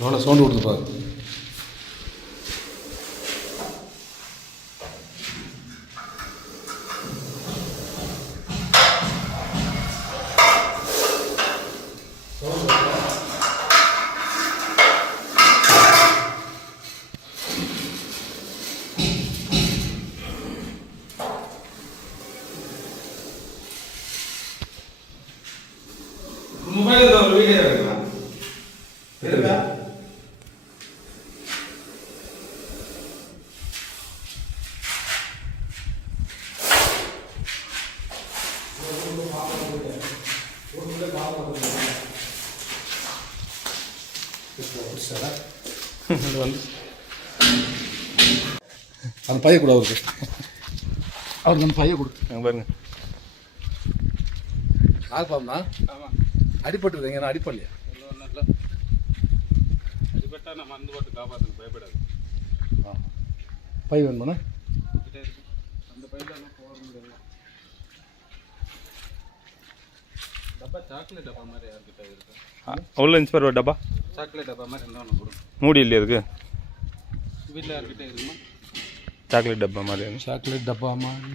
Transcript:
எவ்வளோ சவுண்டு கொடுத்து பாரு. மொபைலில் ஒரு வீடியோ எடுக்கலாம் இருக்கா? வந்து அந்த பைய கூட அவருக்கு அந்த பைய கொடு பாருங்க. நாகப்பாம்பா ஆமாம், அடிபட்டுருது. எங்கன்னா அடிப்படலையா? ஒன்றும் இல்லை. அடிபட்டா நம்ம மருந்து போட்டு காப்பாற்றணும், பயப்படாது. பை வேணுமாண்ணா? கிட்டே இருக்கு. அந்த பையில போக முடியல. டப்பா சாக்லேட் டப்பா மாதிரி யார்கிட்ட இருக்கு? உள்ள இருந்துச்சு பாரு ஒரு டப்பா. சாக்லேட் டப்பா மாதிரி இருந்தால் ஒன்று கொடுக்கும். மூடி இல்லையா அதுக்கு? வீட்டில் யார்கிட்ட இருக்குமா? சாக்லேட் டப்பா மாதிரி. சாக்லேட் டப்பா மாதிரி